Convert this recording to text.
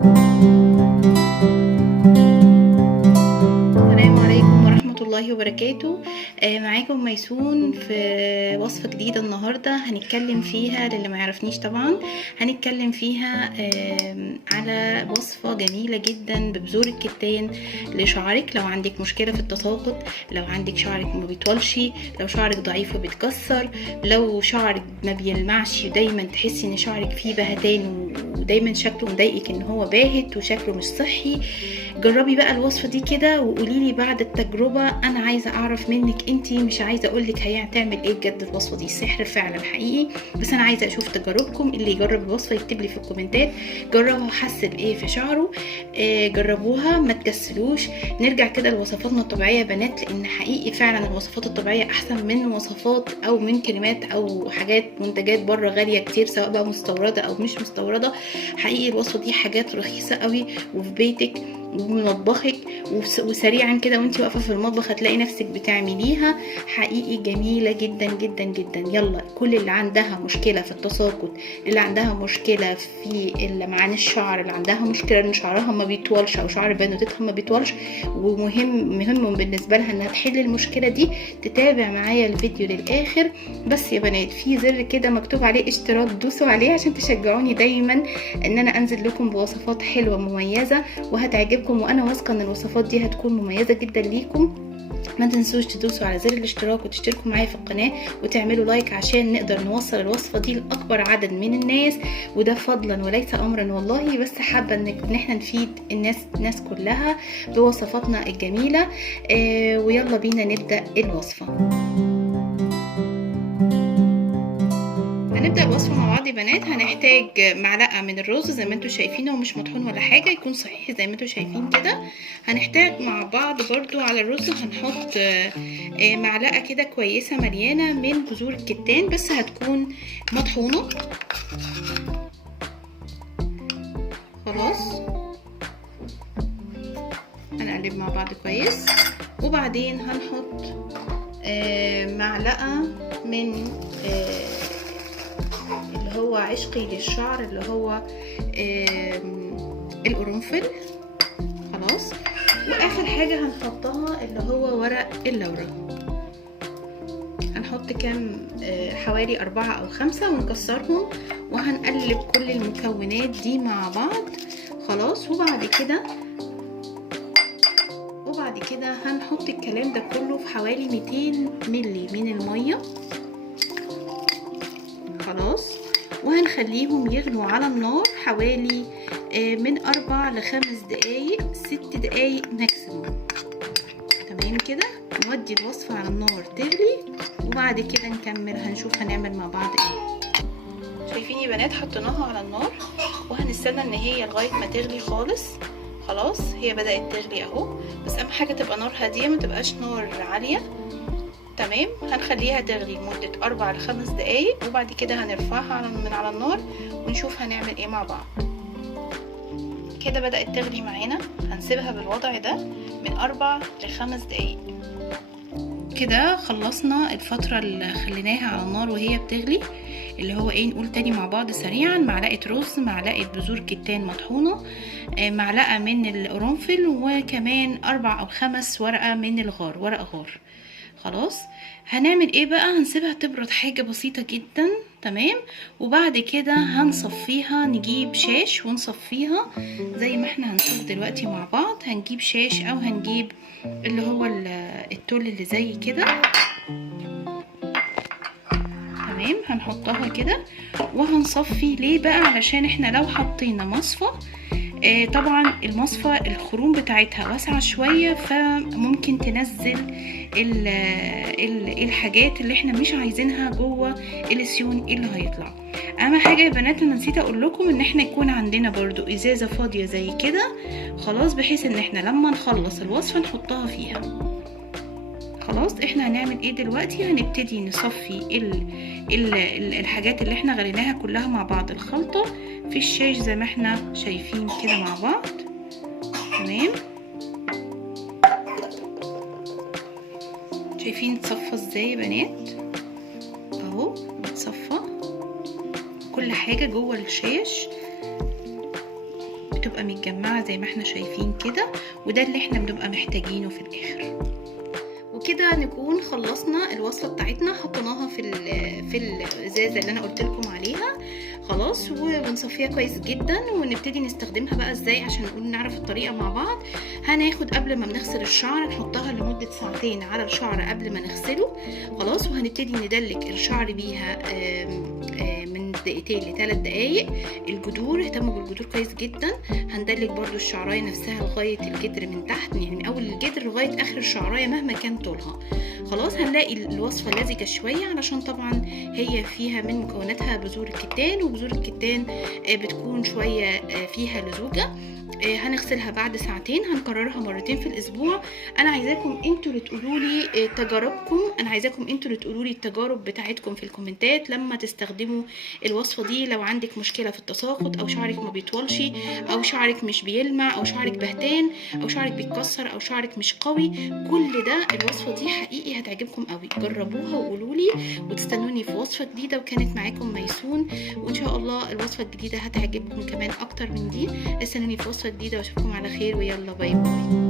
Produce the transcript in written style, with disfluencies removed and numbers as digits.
السلام عليكم ورحمة الله وبركاته. معاكم ميسون في وصفة جديدة النهاردة هنتكلم فيها. للي ما يعرفنيش طبعا هنتكلم فيها على وصفة جميلة جدا ببذور الكتان لشعرك. لو عندك مشكلة في التساقط، لو عندك شعرك ما بيطولش، لو شعرك ضعيف وبيتكسر، لو شعرك ما بيلمعش دايما تحسي ان شعرك فيه بهتان ودايما شكله مضايقك ان هو باهت وشكله مش صحي، جربي بقى الوصفة دي كده وقوليلي بعد التجربة. انا عايزة اعرف منك انتي، مش عايزة اقولك هي هتعمل ايه بجد. الوصفة دي سحر فعلا حقيقي، بس انا عايزة اشوف تجاربكم. اللي يجرب الوصفة يكتب لي في الكومنتات جربها وحس بايه في شعره. جربوها ما تكسلوش. نرجع كده لوصفاتنا الطبيعية يا بنات، لان حقيقي فعلا الوصفات الطبيعية احسن من وصفات او من كريمات او حاجات منتجات بره غالية كتير، سواء بقى مستوردة او مش مستوردة. حقيقي الوصفة دي حاجات رخيصة قوي وفي بيتك ومن مطبخك وسريعا كده وانتي واقفه في المطبخ هتلاقي نفسك بتعمليها. حقيقي جميله جدا جدا جدا. يلا كل اللي عندها مشكله في التساقط، اللي عندها مشكله في لمعان الشعر، اللي عندها مشكله ان شعرها ما بيطولش او شعر بنوتتها ما بيطولش، ومهم بالنسبه لها انها تحل المشكله دي، تتابع معايا الفيديو للاخر. بس يا بنات في زر كده مكتوب عليه اشتراك، دوسوا عليه عشان تشجعوني دايما ان انا انزل لكم بوصفات حلوه مميزه وهتعجبكم، وانا واثقه ان الوصفات دي هتكون مميزه جدا ليكم. ما تنسوش تدوسوا على زر الاشتراك وتشتركوا معايا في القناه وتعملوا لايك عشان نقدر نوصل الوصفه دي لاكبر عدد من الناس، وده فضلا وليس امرا والله، بس حابه ان احنا نفيد الناس كلها بوصفاتنا الجميله. ويلا بينا نبدا الوصفه. هنبدأ الوصفة مع بعض يا بنات. هنحتاج معلقة من الرز زي ما انتوا شايفين، هو مش مطحون ولا حاجة، يكون صحيح زي ما انتوا شايفين كده. هنحتاج مع بعض برضو على الرز هنحط معلقة كده كويسة مليانة من بذور الكتان، بس هتكون مطحونة. خلاص هنقلب مع بعض كويس، وبعدين هنحط معلقة من اللي هو عشقي للشعر، اللي هو القرنفل. خلاص، واخر حاجة هنحطها اللي هو ورق اللورا. هنحط كام حوالي 4 أو 5 ونكسرهم، وهنقلب كل المكونات دي مع بعض. خلاص، وبعد كده هنحط الكلام ده كله في حوالي 200 ملي من المية. خلاص، وهنخليهم يغلوا على النار حوالي من 4 ل5 دقايق، 6 دقايق ماكسيموم. تمام كده، نودي الوصفة على النار تغلي وبعد كده نكمل. هنشوف هنعمل مع بعض ايه. شايفين يا بنات حطيناها على النار وهنستنى ان هي لغاية ما تغلي خالص. خلاص هي بدأت تغلي اهو، بس اهم حاجة تبقى نار هادية، ما تبقاش نار عالية. تمام، هنخليها تغلي لمدة 4 ل5 دقايق وبعد كده هنرفعها من على النار ونشوف هنعمل ايه مع بعض. كده بدأت تغلي معانا، هنسيبها بالوضع ده من 4 ل5 دقايق. كده خلصنا الفترة اللي خليناها على النار وهي بتغلي، اللي هو ايه، نقول تاني مع بعض سريعا: معلقة رز، معلقة بذور كتان مطحونة، معلقة من القرنفل، وكمان 4 أو 5 ورقة من ورق غار. خلاص، هنعمل ايه بقى؟ هنسيبها تبرد حاجة بسيطة جدا. تمام، وبعد كده هنصفيها، نجيب شاش ونصفيها زي ما احنا هنشوف دلوقتي مع بعض. هنجيب شاش او هنجيب اللي هو التول اللي زي كده. تمام، هنحطها كده وهنصفي. ليه بقى؟ علشان احنا لو حطينا مصفى طبعا المصفى الخروم بتاعتها واسعة شوية، فممكن تنزل الحاجات اللي احنا مش عايزينها جوه السيون اللي هيطلع. اهم حاجة يا بنات انا نسيت اقول لكم ان احنا يكون عندنا برضو ازازة فاضية زي كده. خلاص، بحيث ان احنا لما نخلص الوصفة نحطها فيها. خلاص، احنا هنعمل ايه دلوقتي؟ هنبتدي نصفي الحاجات اللي احنا غليناها كلها مع بعض، الخلطة في الشاش زي ما احنا شايفين كده مع بعض. تمام، شايفين اتصفى ازاي يا بنات؟ اهو اتصفى كل حاجة جوه الشاش بتبقى متجمعة زي ما احنا شايفين كده، وده اللي احنا بنبقى محتاجينه في الاخر. وكده نكون خلصنا الوصفه بتاعتنا، حطيناها في الازازه اللي انا قلت لكم عليها خلاص، ونصفيها كويس جدا ونبتدي نستخدمها بقى ازاي عشان نقول نعرف الطريقه مع بعض. هناخد قبل ما بنغسل الشعر نحطها لمده ساعتين على الشعر قبل ما نغسله خلاص، وهنبتدي ندلك الشعر بيها من دقيقتين ل3 دقايق. الجذور اهتموا بالجذور كويس جدا، هندلك برضو الشعرايه نفسها لغايه الجدر من تحت، يعني من اول الجدر لغايه اخر الشعرايه مهما كان طولها خلاص. هنلاقي الوصفه لزجه شويه علشان طبعا هي فيها من مكوناتها بذور الكتان، وبذور الكتان بتكون شويه فيها لزوجه. هنغسلها بعد ساعتين، هنكررها مرتين في الاسبوع. انا عايزاكم انتوا اللي تقولوا لي تجاربكم، انا عايزاكم انتوا اللي تقولوا لي التجارب بتاعتكم في الكومنتات لما تستخدموا الوصفه دي. لو عندك مشكله في التساقط، او شعرك ما بيطولش، او شعرك مش بيلمع، او شعرك بهتان، او شعرك بيتكسر، او شعرك مش قوي، كل ده الوصفه دي حقيقي هتعجبكم قوي. جربوها وقولوا لي، وتستنوني في وصفه جديده. وكانت معاكم ميسون، وان شاء الله الوصفه الجديده هتعجبكم كمان اكتر من دي. استنوني في وصفه جديده، واشوفكم على خير، ويلا باي باي.